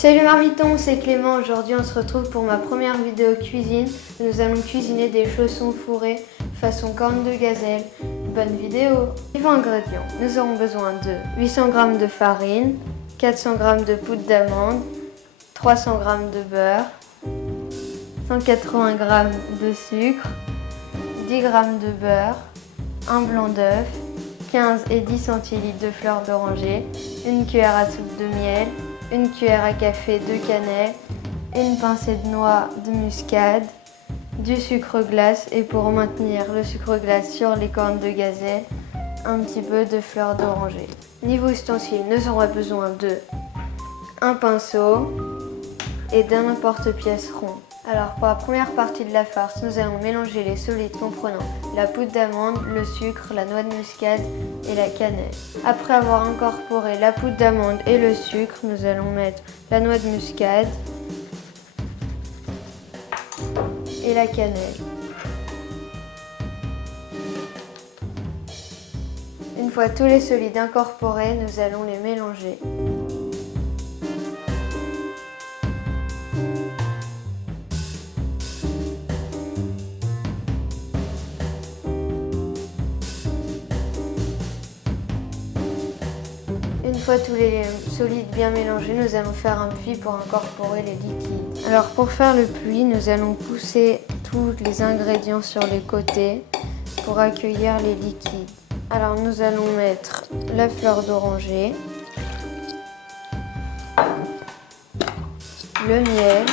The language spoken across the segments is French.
Salut Marmiton, c'est Clément. Aujourd'hui on se retrouve pour ma première vidéo cuisine. Nous allons cuisiner des chaussons fourrés façon corne de gazelle. Bonne vidéo. Niveau ingrédients, nous aurons besoin de 800 g de farine, 400 g de poudre d'amande, 300 g de beurre, 180 g de sucre, 10 g de beurre, un blanc d'œuf, 15 et 10 centilitres de fleur d'oranger, une cuillère à soupe de miel, une cuillère à café de cannelle, une pincée de noix de muscade, du sucre glace et pour maintenir le sucre glace sur les cornes de gazelle, un petit peu de fleur d'oranger. Niveau ustensiles, nous aurons besoin de un pinceau et d'un emporte-pièce rond. Alors pour la première partie de la farce, nous allons mélanger les solides comprenant la poudre d'amande, le sucre, la noix de muscade et la cannelle. Après avoir incorporé la poudre d'amande et le sucre, nous allons mettre la noix de muscade et la cannelle. Une fois tous les solides incorporés, nous allons les mélanger. Une fois tous les solides bien mélangés, nous allons faire un puits pour incorporer les liquides. Alors pour faire le puits, nous allons pousser tous les ingrédients sur les côtés pour accueillir les liquides. Alors nous allons mettre la fleur d'oranger, le miel,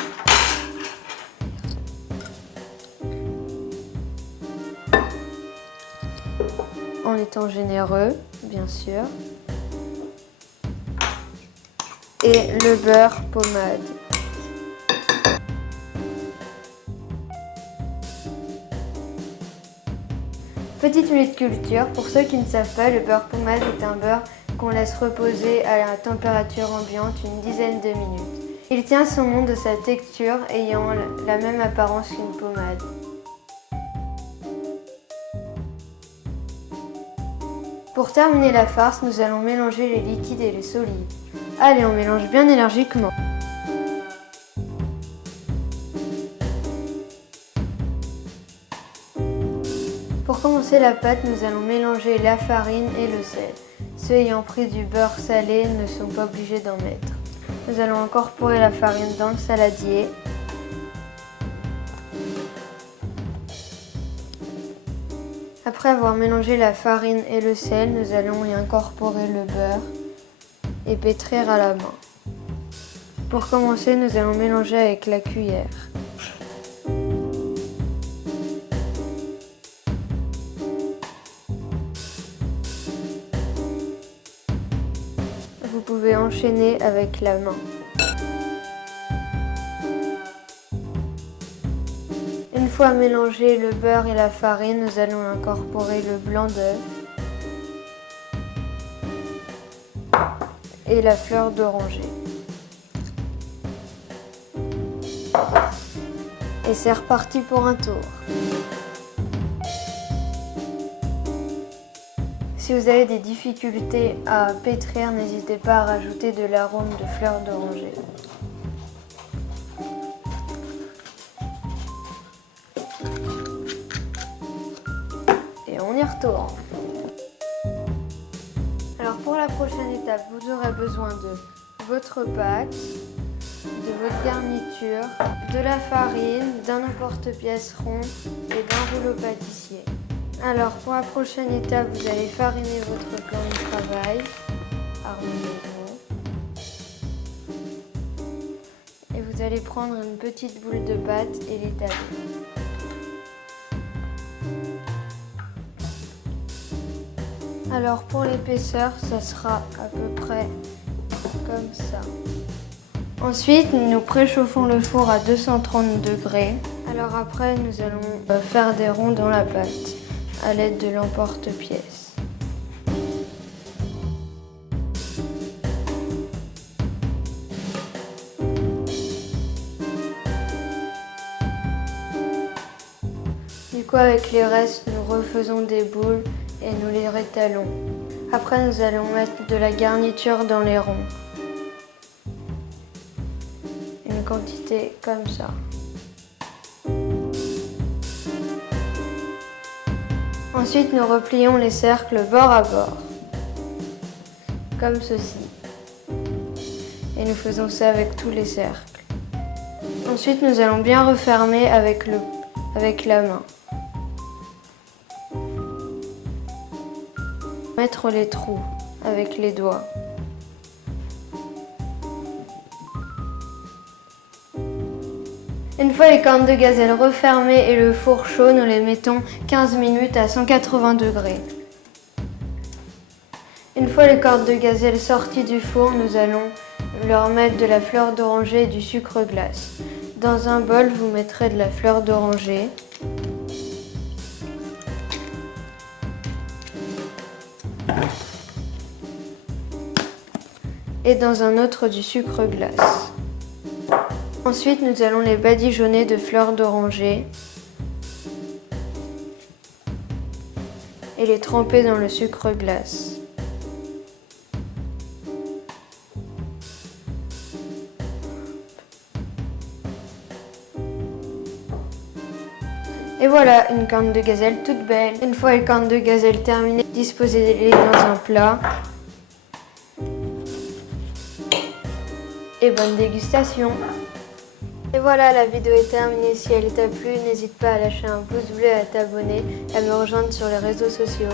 en étant généreux, bien sûr, et le beurre pommade. Petite minute culture, pour ceux qui ne savent pas, le beurre pommade est un beurre qu'on laisse reposer à la température ambiante une dizaine de minutes. Il tient son nom de sa texture ayant la même apparence qu'une pommade. Pour terminer la farce, nous allons mélanger les liquides et les solides. Allez, on mélange bien énergiquement. Pour commencer la pâte, nous allons mélanger la farine et le sel. Ceux ayant pris du beurre salé ne sont pas obligés d'en mettre. Nous allons incorporer la farine dans le saladier. Après avoir mélangé la farine et le sel, nous allons y incorporer le beurre et pétrir à la main. Pour commencer, nous allons mélanger avec la cuillère. Vous pouvez enchaîner avec la main. Une fois mélangé le beurre et la farine, nous allons incorporer le blanc d'œuf et la fleur d'oranger. Et c'est reparti pour un tour. Si vous avez des difficultés à pétrir, n'hésitez pas à rajouter de l'arôme de fleur d'oranger. Et on y retourne. Alors pour la prochaine étape, vous aurez besoin de votre pâte, de votre garniture, de la farine, d'un emporte-pièce rond et d'un rouleau pâtissier. Alors pour la prochaine étape, vous allez fariner votre plan de travail harmonieusement. Et vous allez prendre une petite boule de pâte et l'étaler. Alors pour l'épaisseur, ça sera à peu près comme ça. Ensuite, nous préchauffons le four à 230 degrés. Alors après, nous allons faire des ronds dans la pâte à l'aide de l'emporte-pièce. Du coup, avec les restes, nous refaisons des boules et nous les rétalons. Après, nous allons mettre de la garniture dans les ronds. quantité comme ça. Ensuite, nous replions les cercles bord à bord, comme ceci. Et nous faisons ça avec tous les cercles. Ensuite, nous allons bien refermer avec la main. Mettre les trous avec les doigts. Une fois les cornes de gazelle refermées et le four chaud, nous les mettons 15 minutes à 180 degrés. Une fois les cornes de gazelle sorties du four, nous allons leur mettre de la fleur d'oranger et du sucre glace. Dans un bol, vous mettrez de la fleur d'oranger. Et dans un autre du sucre glace. Ensuite, nous allons les badigeonner de fleurs d'oranger et les tremper dans le sucre glace. Et voilà, une corne de gazelle toute belle. Une fois les cornes de gazelle terminées, disposez-les dans un plat. Et bonne dégustation! Et voilà, la vidéo est terminée. Si elle t'a plu, n'hésite pas à lâcher un pouce bleu et à t'abonner et à me rejoindre sur les réseaux sociaux.